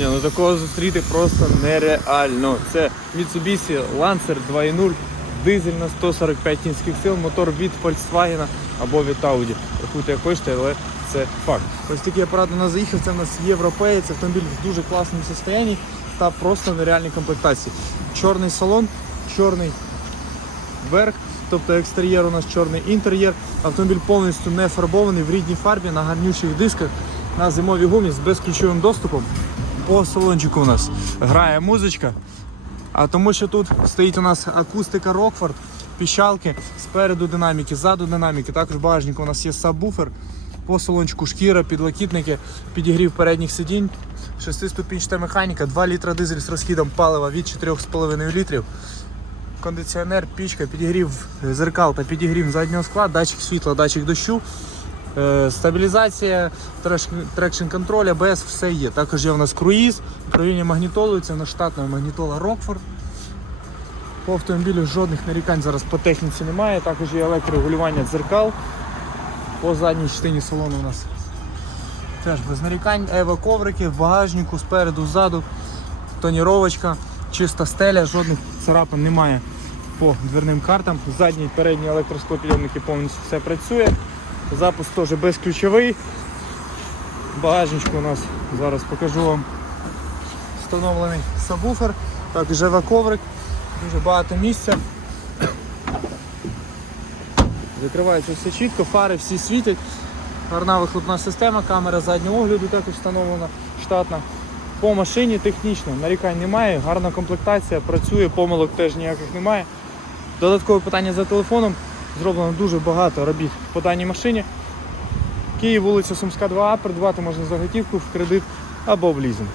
Ні, ну такого зустріти просто нереально. Це Mitsubishi Lancer 2.0, дизель на 145 кінських сил, мотор від Volkswagen або від Audi. Рахуйте, як хочете, але це факт. Ось такий апарат у нас заїхав, це у нас європеєць, автомобіль в дуже класному стані та просто нереальній комплектації. Чорний салон, чорний верх, тобто екстер'єр у нас чорний інтер'єр. Автомобіль повністю не фарбований в рідній фарбі на гарнючих дисках, на зимовій гумі з безключовим доступом. По салончику у нас грає музичка. А тому що тут стоїть у нас акустика Рокфорд, піщалки, спереду динаміки, ззаду динаміки. Також в багажнику у нас є сабвуфер. По салончику шкіра, підлокітники, підігрів передніх сидінь, шестиступінчата механіка, 2 літра дизель з розхідом палива від 4,5 літрів кондиціонер, пічка, підігрів зеркал та підігрів заднього скла, датчик світла, датчик дощу, е, стабілізація, трекшн контроль, ABS, все є. Також є у нас круїз, управління магнітолою, це на штатна магнітола Рокфорд. По автомобілю жодних нарікань зараз по техніці немає. Також є електрорегулювання дзеркал. По задній частині салону у нас теж без нарікань. Ево коврики в багажнику, спереду, ззаду, тоніровочка, чиста стеля, жодних царапин немає по дверним картам. Задні і передні електросклопідйомники повністю все працює. Запуск теж безключовий. Багажничку у нас зараз покажу вам встановлений сабвуфер, ево коврик, дуже багато місця. Закривається все чітко, фари всі світять. Гарна вихлопна система, камера заднього огляду також встановлена штатна. По машині технічно нарікань немає, гарна комплектація, працює, помилок теж ніяких немає. Додаткове питання за телефоном. Зроблено дуже багато робіт по даній машині. Київ, вулиця Сумська 2А, придбати можна за готівку в кредит або в лізинг.